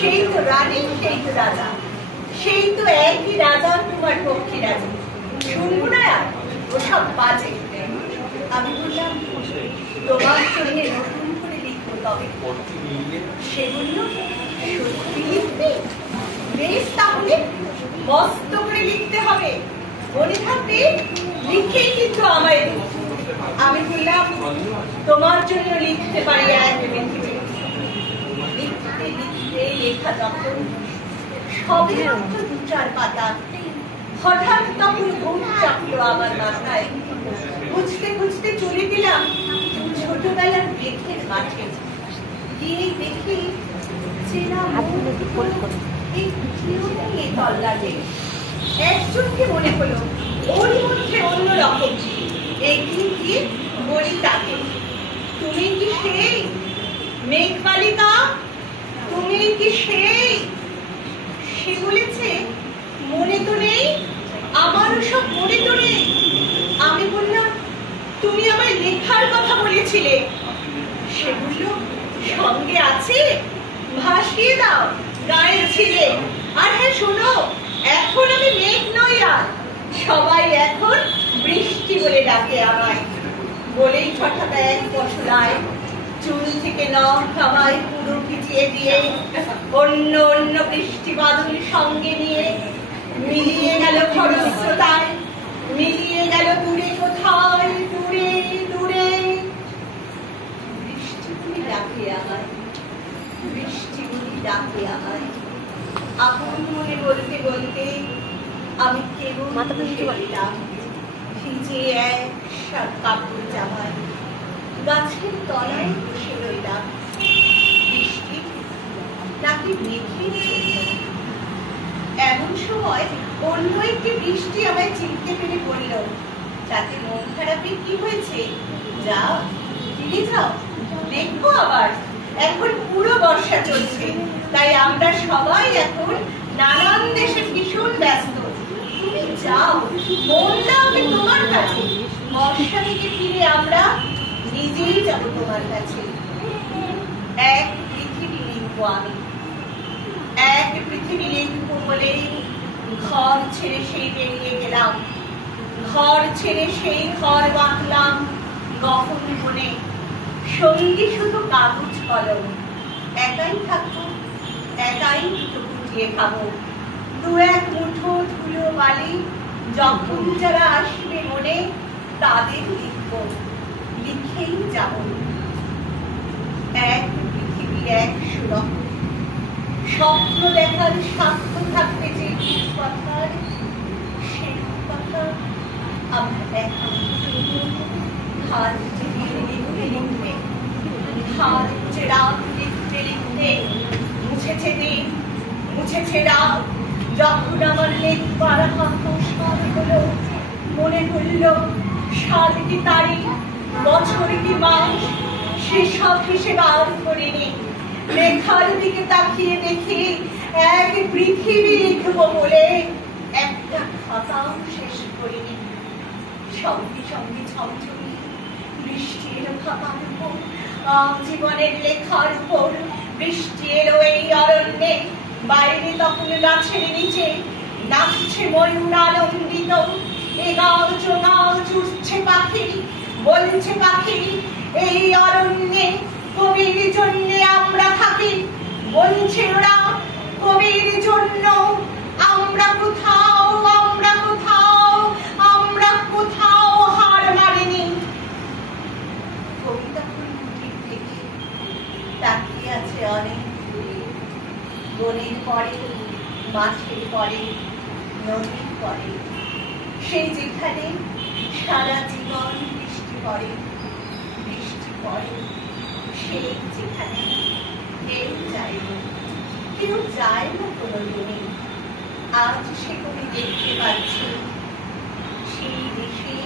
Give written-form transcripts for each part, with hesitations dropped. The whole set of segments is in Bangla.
সেই তো রানী, সেই তো রাজা, সেই তো একই রাজা তোমার পক্ষী রাজা। শুনবো না ওসব বাজে। আমি বললাম তোমার জন্য নতুন করে লিখবো, তবে সে বলল সত্যি লিখবে? বেশ, তাহলে মস্ত করে লিখতে হবে, মনে থাকবে লিখেই কিন্তু আমায় দিও। আমি বললাম তোমার জন্য লিখতে পারি এক পৃথিবী। লিখতে লিখতে লেখা যখন সবে মাত্র 2-4 পাতা, হঠাৎ তখন ভূত চাপলো আমার মাথায়। বুঝতে বুঝতে চলে গেলাম ছোটবেলার মেঘের মাঠে। গিয়ে দেখি চেনা তল্লাটে একজনকে মনে হলো, ওর মধ্যে অন্যরকম। এগিয়ে গিয়ে বলি তাকে, তুমি কি সেই মেঘবালিকা? তুমি কি সেই? সে বলেছে মনে তো নেই, আমারও সব মনে তো নেই। আমি বললাম তুমি আমায় লেখার কথা বলেছিলে। সে বলল সঙ্গে আছে, ভাসিয়ে দাও গায়ের ছিলে। আর হ্যাঁ শোনো, এখন আমি মেঘ নই, আর সবাই এখন বৃষ্টি বলে ডাকে আমায়। বলেই হঠাৎ এক পশলায় চুল থেকে নখ আমায় পুরো ভিজিয়ে দিয়ে অন্য অন্য বৃষ্টি বাদল সঙ্গে নিয়ে মিলিয়ে গেল খরস্রোতায়, মিলিয়ে গেল দূরে কোথায়, দূরে দূরে। বৃষ্টিগুলি ডাকে আমায়, বৃষ্টিগুলি ডাকে আমায়। আপন মনে বলতে বলতে আমি কেবল বলিলাম ভিজে এক কাপড় জামায় গাছের তলায় বসে রইলাম। বৃষ্টি নাকি মেঘের জন্য? এমন সময় অন্য একটি বৃষ্টি আমায় চিনতে পেরে বলল, তাতে মন খারাপে কি হয়েছে? যাও ফিরে যাও, দেখবো আবার এখন পুরো বর্ষা চলছে, তাই আমরা সবাই এখন নানান দেশে ভীষণ ব্যস্ত। তুমি যাও, মন দাও তোমার কাছে, বর্ষা থেকে ফিরে আমরা নিজেই যাবো তোমার কাছে। এক পৃথিবী লিখবো আমি, এক পৃথিবী লিখবো বলে ঘর ছেড়ে সেই বেরিয়ে গেলাম। ঘর ছেড়ে সেই ঘর বাঁধলাম গহন মনে, সঙ্গী শুধু কাগজ কলম। একাই থাকবো, একাই দুটো গুটিয়ে খাবো। 2-1 মুঠো ধুলো বালি যখন যারা আসবে মনে, তাদের লিখবো, লিখেই যাব। এক পৃথিবী, এক সুরক, স্বপ্ন দেখার স্বার্থ থাকবে যে কথার, সেই কথা আমরা দেখা। হাত লিখতে লিখতে, হাত রাত লিখতে লিখতে মুছেছে দিন, মুছেছে রাত। যখন আমার লেখবার হাত সাল হলো, মনে হইল সাল কি তারিখ, বছর কি মাস, সেসব হিসেবে আর করিনি। লেখার দিকে তাকিয়ে দেখি এক পৃথিবী লিখবো বলে একটা খাতাও শেষ করিনি। সঙ্গে সঙ্গে ঝমঝমি বৃষ্টি এলো খাতার উপর, জীবনের লেখার উপর। বৃষ্টি এলো এই অরণ্যে, বাইরে তখন গাছের নিচে নাচছে ময়ূর আনন্দিত। এ গাছ ও গাছ উঠছে পাখি, বলছে পাখি এই অরণ্যে কবির জন্যে আমরা থাকি। বলছে ওরা কবির জন্য আমরা কোথাও, আমরা কোথাও, আমরা কোথাও হার মারিনি। কবি তখন কুটির থেকে তাকিয়ে আছে অনেক দূরে, বনের পরে, মাঠের পরে, নদীর পরে, সেই যেখানে সারা জীবন বৃষ্টি পড়ে, বৃষ্টি পড়ে, সেই যেখানে কেউ যায় না, কেউ যায় না কোনোদিনে। আজ সে কবি দেখতে পাচ্ছে সেই দেশে,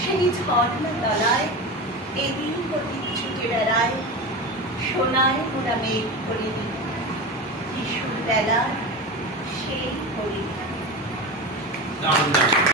সেই ঝর্ণা তলায় এদিন প্রদীপ ছুটে বেড়ায়, সোনায় মোরা মেঘ করিনি কিশোর বেলার সেই হরিণী।